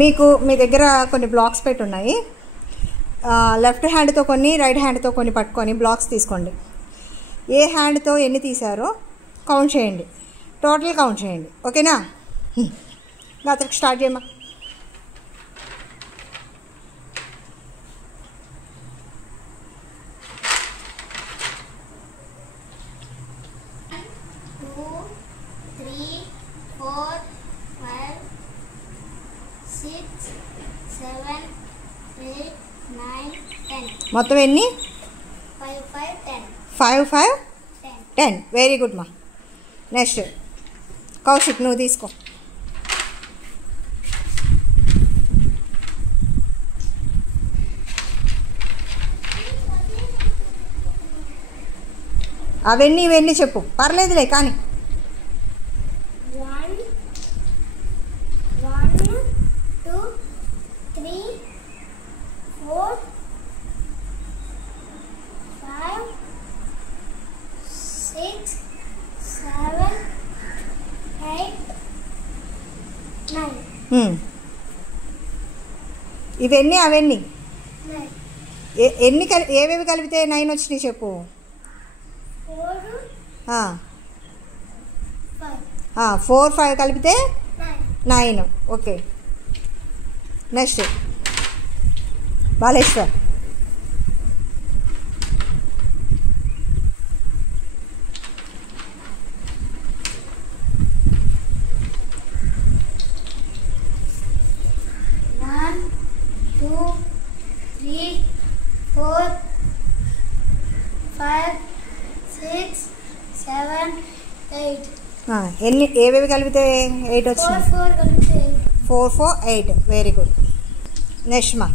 మీకు మీ దగ్గర కొన్ని బ్లాక్స్ పెట్టి ఉన్నాయి. లెఫ్ట్ హ్యాండ్తో కొన్ని, రైట్ హ్యాండ్తో కొన్ని పట్టుకొని బ్లాక్స్ తీసుకోండి. ఏ హ్యాండ్తో ఎన్ని తీసారో కౌంట్ చేయండి, టోటల్ కౌంట్ చేయండి. ఓకేనా? అతనికి స్టార్ట్ చేయమ్మా. మొత్తం ఎన్ని? 5 5 10. వెరీ గుడ్ మా. నెక్స్ట్ కౌశిక్, నువ్వు తీసుకో. అవన్నీ ఇవన్నీ చెప్పు, పర్లేదులే కానీ. 1 2 3 4 5 6 7 8 9. ఇవన్నీ అవన్నీ ఎన్ని ఏవేవి కలిపితే 9 వచ్చినాయి చెప్పు. 4 5 కలిపితే 9. ఓకే. నెక్స్ట్ బాలేశ్వర్. ఎన్ని ఏవేవి కలిపితే 8 వచ్చినాయి? 4 4 8. Very good. నెక్స్ట్ మా.